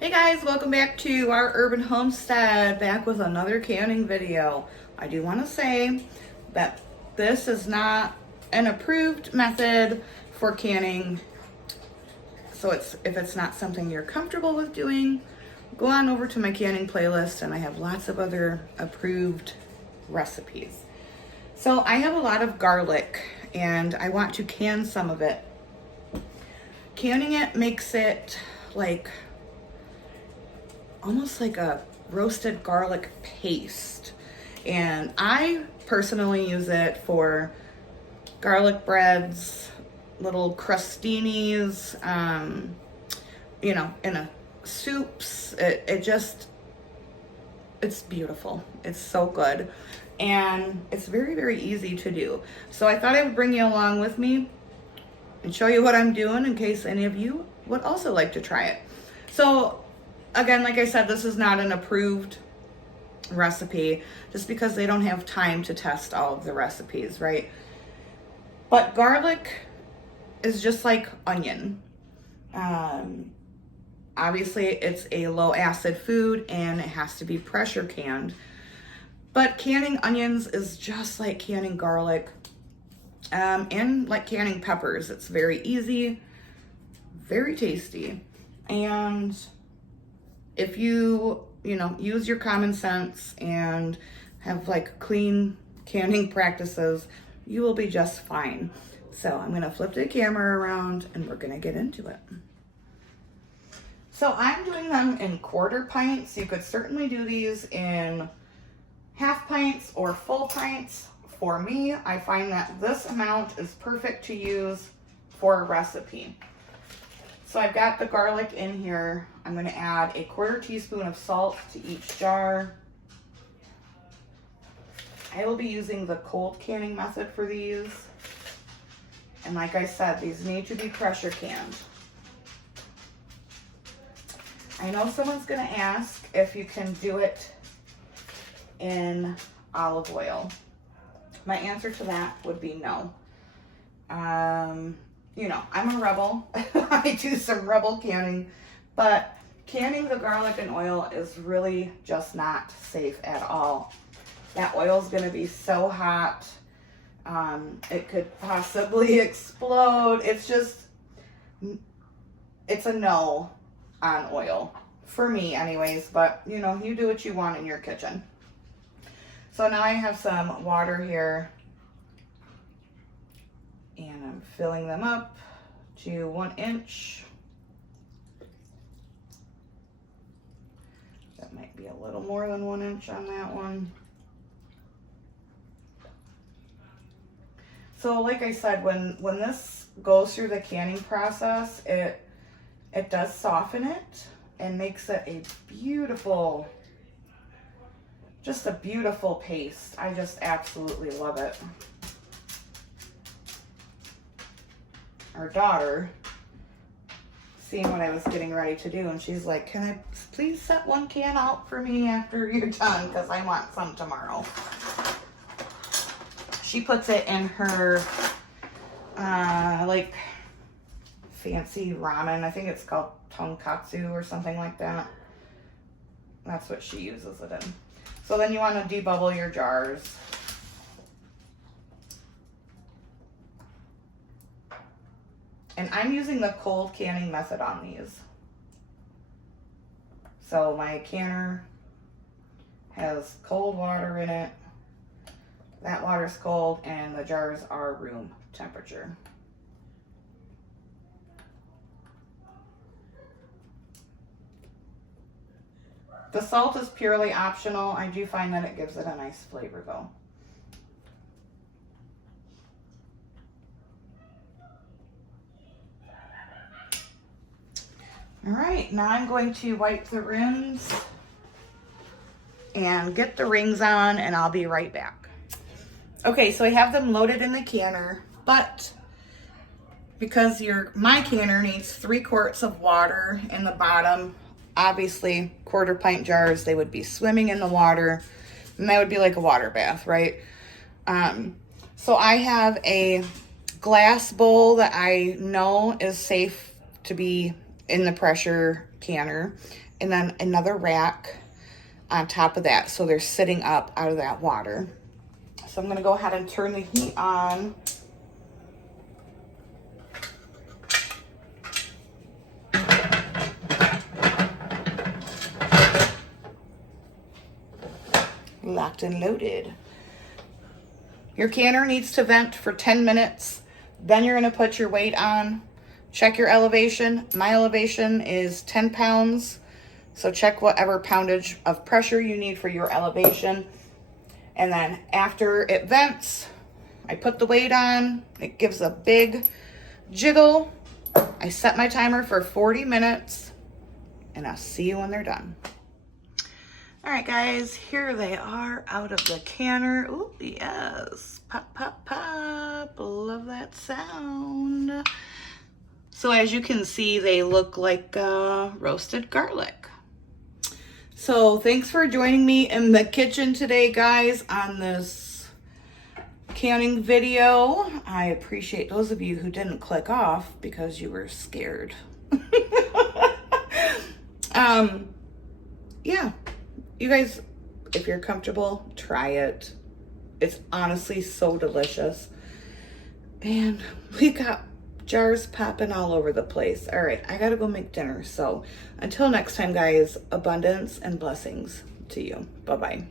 Hey guys, welcome back to our urban homestead, back with another canning video. I do want to say that this is not an approved method for canning, so if it's not something you're comfortable with doing, go on over to my canning playlist and I have lots of other approved recipes. So I have a lot of garlic and I want to can some of it. Canning it makes it almost like a roasted garlic paste. And I personally use it for garlic breads, little crostinis, in a soups. It's beautiful. It's so good. And it's very, very easy to do. So I thought I would bring you along with me and show you what I'm doing in case any of you would also like to try it. So again, like I said, this is not an approved recipe just because they don't have time to test all of the recipes, right? But garlic is just like onion. Obviously, it's a low acid food and it has to be pressure canned. But canning onions is just like canning garlic and like canning peppers. It's very easy, very tasty. And if you use your common sense and have like clean canning practices, you will be just fine. So I'm gonna flip the camera around and we're gonna get into it. So I'm doing them in quarter pints. You could certainly do these in half pints or full pints. For me, I find that this amount is perfect to use for a recipe. So I've got the garlic in here. I'm going to add a 1/4 teaspoon of salt to each jar. I will be using the cold canning method for these. And like I said, these need to be pressure canned. I know someone's going to ask if you can do it in olive oil. My answer to that would be no. I'm a rebel. I do some rebel canning, but canning the garlic in oil is really just not safe at all. That oil is going to be so hot. It could possibly explode. It's a no on oil for me anyways, but you do what you want in your kitchen. So now I have some water here and I'm filling them up to 1 inch. That might be a little more than 1 inch on that one. So like I said, when this goes through the canning process, it does soften it and makes it a beautiful, just a beautiful paste. I just absolutely love it. Our daughter seen what I was getting ready to do and she's like, can I please set 1 can out for me after you're done because I want some tomorrow. She puts it in her like fancy ramen. I think it's called tonkatsu or something like that. That's what she uses it in. So then you want to debubble your jars. And I'm using the cold canning method on these. So my canner has cold water in it. That water's cold and the jars are room temperature. The salt is purely optional. I do find that it gives it a nice flavor though. All right, now I'm going to wipe the rims and get the rings on and I'll be right back. Okay, so I have them loaded in the canner, but because my canner needs 3 quarts of water in the bottom, obviously 1/4 pint jars, they would be swimming in the water and that would be like a water bath, right? So I have a glass bowl that I know is safe to be in the pressure canner, and then another rack on top of that. So they're sitting up out of that water. So I'm gonna go ahead and turn the heat on. Locked and loaded. Your canner needs to vent for 10 minutes. Then you're gonna put your weight on. Check your elevation. My elevation is 10 pounds. So check whatever poundage of pressure you need for your elevation. And then after it vents, I put the weight on. It gives a big jiggle. I set my timer for 40 minutes and I'll see you when they're done. All right, guys, here they are out of the canner. Ooh, yes, pop, pop, pop. Love that sound. So as you can see, they look like roasted garlic. So thanks for joining me in the kitchen today, guys, on this canning video. I appreciate those of you who didn't click off because you were scared. Yeah. You guys, if you're comfortable, try it. It's honestly so delicious. And we got jars popping all over the place. All right, I gotta go make dinner. So until next time, guys, abundance and blessings to you. Bye-bye.